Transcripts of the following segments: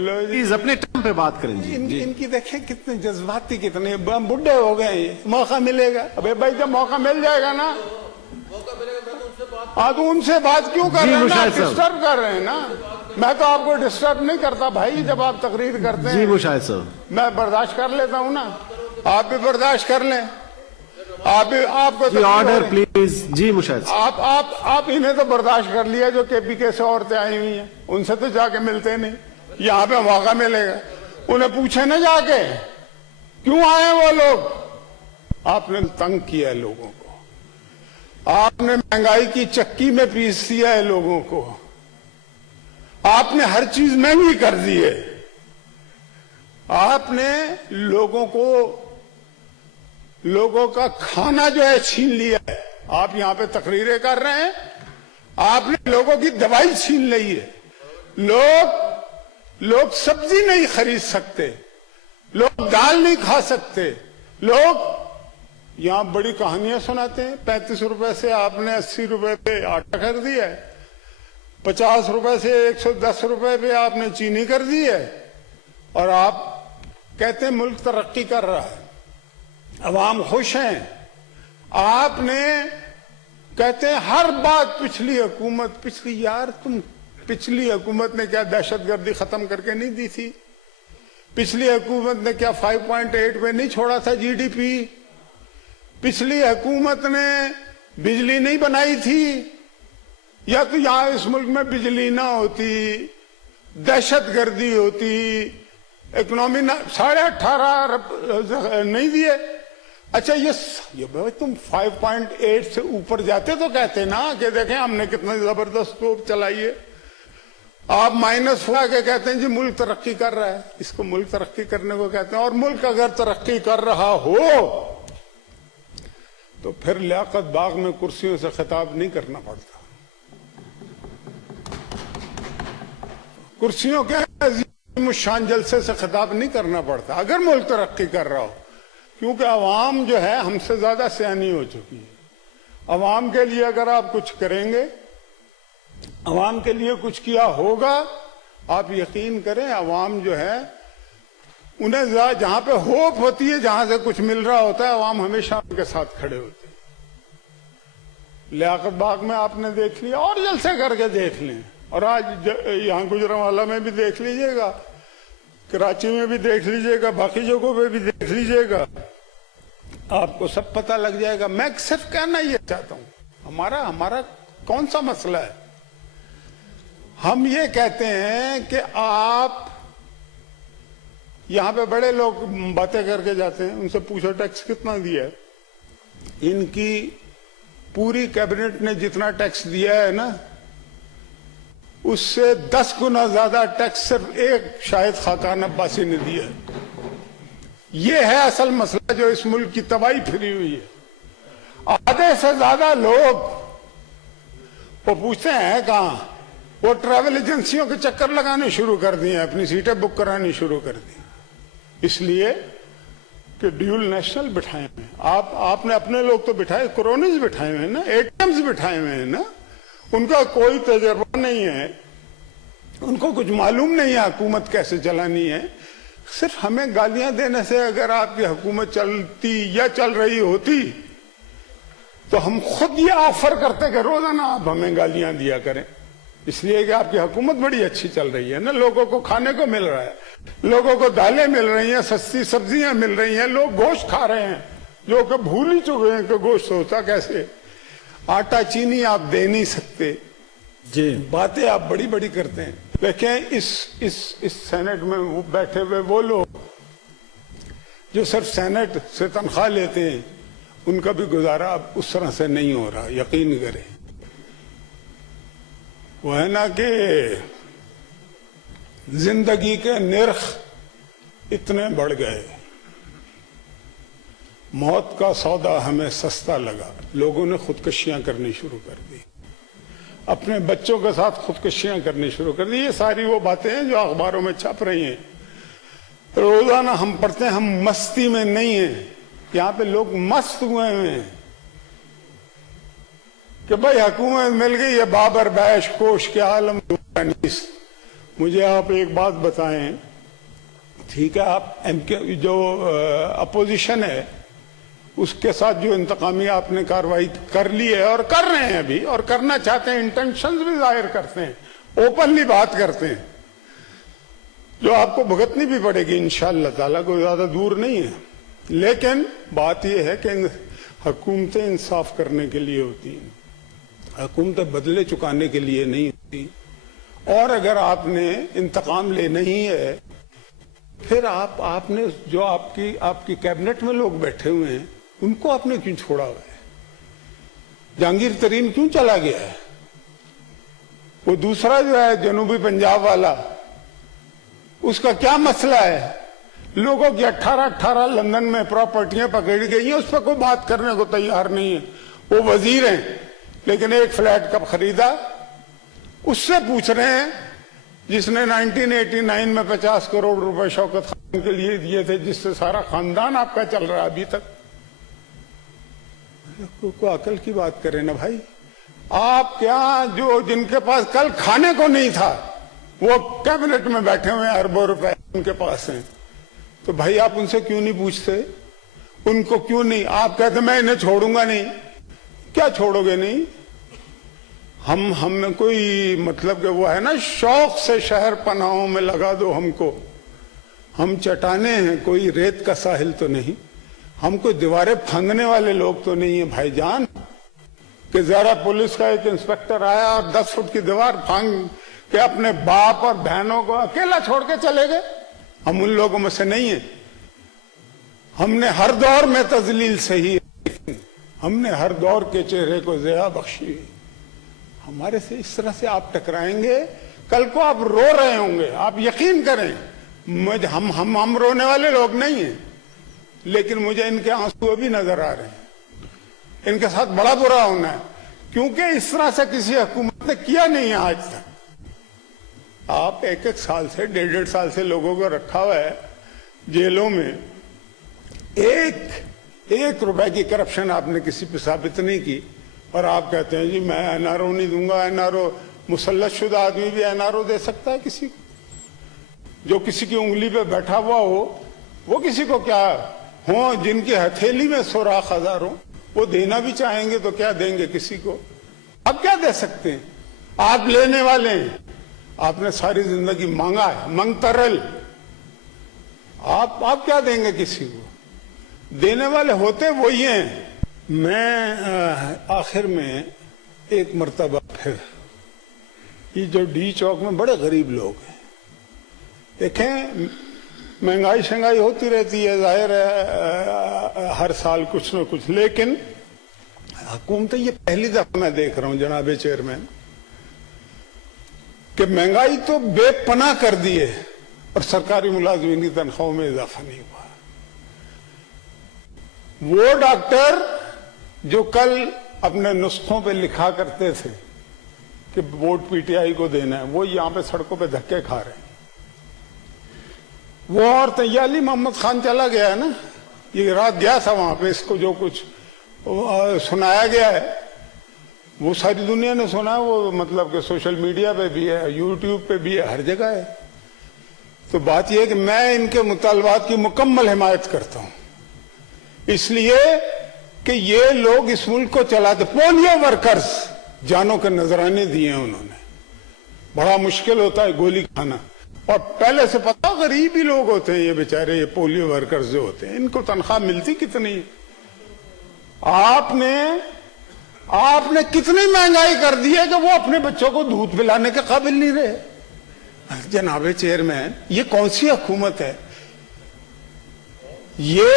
Please اپنے time پہ بات کریں جی. ان کی دیکھیں کتنے جذباتی، کتنے بڈھے ہو گئے ہیں. موقع ملے گا ابے بھائی، جب موقع مل جائے گا نا تو ان سے بات کیوں کر رہے ہیں نا؟ ڈسٹرب کر رہے ہیں نا. میں تو آپ کو ڈسٹرب نہیں کرتا بھائی، جب آپ تقریر کرتے ہیں جی مشاہد صاحب، میں برداشت کر لیتا ہوں نا. آپ بھی برداشت کر لیں. آپ کو جی آرڈر پلیز. جی مشاہد صاحب، آپ انہیں تو برداشت کر لیا جو کے پی کے سے عورتیں آئی ہوئی ہیں، ان سے تو جا کے ملتے نہیں. یہاں پہ موقع ملے گا، انہیں پوچھے نا جا کے کیوں آئے وہ لوگ. آپ نے تنگ کیا ہے لوگوں کو، آپ نے مہنگائی کی چکی میں پیس دیا ہے لوگوں کو، آپ نے ہر چیز مہنگی کر دی ہے. آپ نے لوگوں کا کھانا جو ہے چھین لیا ہے. آپ یہاں پہ تقریریں کر رہے ہیں، آپ نے لوگوں کی دوائی چھین لی ہے. لوگ سبزی نہیں خرید سکتے، لوگ دال نہیں کھا سکتے. لوگ یہاں بڑی کہانیاں سناتے ہیں. 35 روپے سے آپ نے 80 روپے پہ آٹا کر دیا ہے، 50 روپے سے 110 روپے پہ آپ نے چینی کر دی ہے، اور آپ کہتے ہیں ملک ترقی کر رہا ہے، عوام خوش ہیں. آپ نے کہتے ہیں ہر بات پچھلی حکومت نے کیا دہشت گردی ختم کر کے نہیں دی تھی؟ پچھلی حکومت نے کیا 5.8 پہ نہیں چھوڑا تھا جی ڈی پی؟ پچھلی حکومت نے بجلی نہیں بنائی تھی؟ یا تو یہاں اس ملک میں بجلی نہ ہوتی، دہشت گردی ہوتی، اکنامی 18.5 ارب نہیں دیے. اچھا یہ بھائی تم 5.8 سے اوپر جاتے تو کہتے نا کہ دیکھیں ہم نے کتنا زبردست توپ چلائی ہے. آپ -4 کے کہتے ہیں جی ملک ترقی کر رہا ہے. اس کو ملک ترقی کرنے کو کہتے ہیں. اور ملک اگر ترقی کر رہا ہو تو پھر لیاقت باغ میں کرسیوں سے خطاب نہیں کرنا پڑتا. کرسیوں کے عظیم الشان جلسے سے خطاب نہیں کرنا پڑتا اگر ملک ترقی کر رہا ہو. کیونکہ عوام جو ہے ہم سے زیادہ سیانی ہو چکی ہے. عوام کے لیے اگر آپ کچھ کریں گے، عوام کے لیے کچھ کیا ہوگا، آپ یقین کریں عوام جو ہے انہیں جہاں پہ ہوپ ہوتی ہے، جہاں سے کچھ مل رہا ہوتا ہے، عوام ہمیشہ ان کے ساتھ کھڑے ہوتے ہیں. لیاقت باغ میں آپ نے دیکھ لیا، اور جلسے کر کے دیکھ لیں. اور آج یہاں گجرانوالہ میں بھی دیکھ لیجئے گا، کراچی میں بھی دیکھ لیجئے گا، باقی جگہوں پہ بھی دیکھ لیجئے گا، آپ کو سب پتہ لگ جائے گا. میں صرف کہنا یہ چاہتا ہوں، ہمارا کون سا مسئلہ ہے؟ ہم یہ کہتے ہیں کہ آپ یہاں پہ بڑے لوگ باتیں کر کے جاتے ہیں، ان سے پوچھو ٹیکس کتنا دیا ہے. ان کی پوری کیبنٹ نے جتنا ٹیکس دیا ہے نا، اس سے 10 گنا زیادہ ٹیکس صرف ایک شاہد خاقان عباسی نے دیا ہے. یہ ہے اصل مسئلہ جو اس ملک کی تباہی پھری ہوئی ہے. آدھے سے زیادہ لوگ وہ پوچھتے ہیں کہاں، وہ ٹریول ایجنسیوں کے چکر لگانے شروع کر دیے، اپنی سیٹیں بک کرانی شروع کر دی، اس لیے کہ ڈیول نیشنل بٹھائے ہوئے ہیں. آپ نے اپنے لوگ تو بٹھائے، کرونیز بٹھائے ہوئے ہیں نا، اے ٹی ایمز بٹھائے ہوئے ہیں نا. ان کا کوئی تجربہ نہیں ہے، ان کو کچھ معلوم نہیں ہے حکومت کیسے چلانی ہے. صرف ہمیں گالیاں دینے سے اگر آپ کی حکومت چلتی یا چل رہی ہوتی تو ہم خود یہ آفر کرتے کہ روزانہ آپ ہمیں گالیاں دیا کریں، اس لیے کہ آپ کی حکومت بڑی اچھی چل رہی ہے نا. لوگوں کو کھانے کو مل رہا ہے، لوگوں کو دالیں مل رہی ہیں، سستی سبزیاں مل رہی ہیں، لوگ گوشت کھا رہے ہیں جو کہ بھول ہی چکے ہیں کہ گوشت ہوتا کیسے. آٹا چینی آپ دے نہیں سکتے. جی باتیں آپ بڑی بڑی کرتے ہیں. دیکھیں اس سینٹ میں بیٹھے ہوئے وہ لوگ جو صرف سینٹ سے تنخواہ لیتے ہیں، ان کا بھی گزارا اب اس طرح سے نہیں ہو رہا. یقین کریں، وہ ہے نا کہ زندگی کے نرخ اتنے بڑھ گئے، موت کا سودا ہمیں سستا لگا. لوگوں نے خودکشیاں کرنی شروع کر دی، اپنے بچوں کے ساتھ خودکشیاں کرنی شروع کر دی. یہ ساری وہ باتیں ہیں جو اخباروں میں چھپ رہی ہیں، روزانہ ہم پڑھتے ہیں. ہم مستی میں نہیں ہیں، یہاں پہ لوگ مست ہوئے ہیں کہ بھائی حکومت مل گئی ہے، بابر بیش کوش کے عالم مجھے آپ ایک بات بتائیں، ٹھیک ہے آپ ایم کے جو اپوزیشن ہے اس کے ساتھ جو انتقامی آپ نے کارروائی کر لی ہے اور کر رہے ہیں ابھی اور کرنا چاہتے ہیں، انٹینشنز بھی ظاہر کرتے ہیں، اوپنلی بات کرتے ہیں، جو آپ کو بھگتنی بھی پڑے گی انشاءاللہ تعالیٰ، کوئی زیادہ دور نہیں ہے. لیکن بات یہ ہے کہ حکومتیں انصاف کرنے کے لیے ہوتی ہیں، حکومتیں بدلے چکانے کے لیے نہیں ہوتی. اور اگر آپ نے انتقام لینا ہی ہے پھر آپ نے جو آپ کی کیبنٹ میں لوگ بیٹھے ہوئے ہیں ان کو آپ نے کیوں چھوڑا ہوا ہے؟ جہانگیر ترین کیوں چلا گیا ہے؟ وہ دوسرا جو ہے جنوبی پنجاب والا، اس کا کیا مسئلہ ہے؟ لوگوں کی 18 لندن میں پراپرٹیاں پکڑی گئی ہیں، اس پہ کوئی بات کرنے کو تیار نہیں ہے. وہ وزیر ہیں لیکن ایک فلیٹ کب خریدا اس سے پوچھ رہے ہیں جس نے 1989 میں 50 کروڑ روپے شوکت خان کے لیے دیے تھے، جس سے سارا خاندان آپ کا چل رہا ہے ابھی تک. کوئی عقل کی بات کریں نا بھائی. آپ کیا جو جن کے پاس کل کھانے کو نہیں تھا وہ کیبنٹ میں بیٹھے ہوئے ہیں، اربوں روپے ان کے پاس ہیں، تو بھائی آپ ان سے کیوں نہیں پوچھتے؟ ان کو کیوں نہیں؟ آپ کہتے میں انہیں چھوڑوں گا نہیں. کیا چھوڑو گے نہیں؟ ہم میں کوئی مطلب کہ وہ ہے نا شوق سے شہر پناہوں میں لگا دو ہم کو. ہم چٹانے ہیں، کوئی ریت کا ساحل تو نہیں، ہم کوئی دیواریں پھاندنے والے لوگ تو نہیں ہیں بھائی جان کہ ذرا پولیس کا ایک انسپیکٹر آیا اور 10 فٹ کی دیوار پھانگ کے اپنے باپ اور بہنوں کو اکیلا چھوڑ کے چلے گئے. ہم ان لوگوں میں سے نہیں ہیں. ہم نے ہر دور میں تذلیل سہی، ہم نے ہر دور کے چہرے کو ضیاء بخشی. ہمارے سے اس طرح سے آپ ٹکرائیں گے، کل کو آپ رو رہے ہوں گے. آپ یقین کریں ہم رونے والے لوگ نہیں ہیں، لیکن مجھے ان کے آنسو ابھی نظر آ رہے ہیں. ان کے ساتھ بڑا برا ہونا ہے کیونکہ اس طرح سے کسی حکومت نے کیا نہیں ہے آج تک. آپ ایک سال سے 1.5 سال سے لوگوں کو رکھا ہوا ہے جیلوں میں، ایک روپے کی کرپشن آپ نے کسی پہ ثابت نہیں کی، اور آپ کہتے ہیں جی میں این آر او نہیں دوں گا. این آر او مسلط شدہ آدمی بھی این آر او دے سکتا ہے کسی کو. جو کسی کی انگلی پہ بیٹھا ہوا ہو وہ کسی کو کیا ہوں، جن کی ہتھیلی میں سوراخ ہزاروں، وہ دینا بھی چاہیں گے تو کیا دیں گے کسی کو؟ اب کیا دے سکتے ہیں؟ آپ لینے والے ہیں، آپ نے ساری زندگی مانگا ہے، منگترل. آپ کیا دیں گے کسی کو؟ دینے والے ہوتے وہی ہیں. میں آخر میں ایک مرتبہ پھر یہ جو ڈی چوک میں بڑے غریب لوگ ہیں، دیکھیں مہنگائی شنگائی ہوتی رہتی ہے، ظاہر ہے ہر سال کچھ نہ کچھ، لیکن حکومتیں یہ پہلی دفعہ میں دیکھ رہا ہوں جناب چیئرمین کہ مہنگائی تو بے پناہ کر دی ہے اور سرکاری ملازمین کی تنخواہوں میں اضافہ نہیں ہوا. وہ ڈاکٹر جو کل اپنے نسخوں پہ لکھا کرتے تھے کہ ووٹ پی ٹی آئی کو دینا ہے، وہ یہاں پہ سڑکوں پہ دھکے کھا رہے ہیں. وہ اور علی محمد خان چلا گیا ہے نا، یہ رات گیا تھا وہاں پہ، اس کو جو کچھ سنایا گیا ہے وہ ساری دنیا نے سنا ہے. وہ مطلب کہ سوشل میڈیا پہ بھی ہے، یوٹیوب پہ بھی ہے، ہر جگہ ہے. تو بات یہ ہے کہ میں ان کے مطالبات کی مکمل حمایت کرتا ہوں، اس لیے کہ یہ لوگ اس ملک کو چلاتے. پولیو ورکرز جانوں کے نذرانے دیے ہیں انہوں نے. بڑا مشکل ہوتا ہے گولی کھانا، اور پہلے سے پتا غریب ہی لوگ ہوتے ہیں یہ بیچارے، یہ پولیو ورکرز جو ہوتے ہیں، ان کو تنخواہ ملتی کتنی ہے؟ آپ نے کتنی مہنگائی کر دی ہے کہ وہ اپنے بچوں کو دودھ پلانے کے قابل نہیں رہے. جناب چیئرمین یہ کون سی حکومت ہے؟ یہ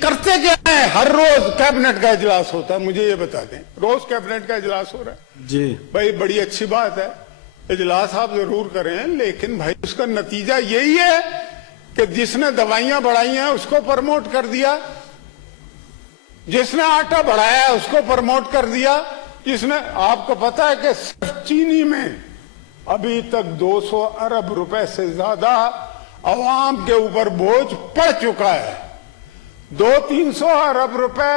کرتے کیا ہیں؟ ہر روز کیبنٹ کا اجلاس ہوتا ہے، مجھے یہ بتا دیں، روز کیبنٹ کا اجلاس ہو رہا ہے جی بھائی، بڑی اچھی بات ہے، اجلاس آپ ضرور کریں، لیکن بھائی اس کا نتیجہ یہی ہے کہ جس نے دوائیاں بڑھائی ہیں اس کو پرموٹ کر دیا، جس نے آٹا بڑھایا ہے اس کو پرموٹ کر دیا، جس نے، آپ کو پتا ہے کہ صرف چینی میں ابھی تک 200 ارب روپے سے زیادہ عوام کے اوپر بوجھ پڑ چکا ہے. 200-300 ارب روپے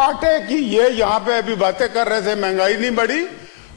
آٹے کی، یہ یہاں پہ ابھی باتیں کر رہے تھے مہنگائی نہیں بڑھی،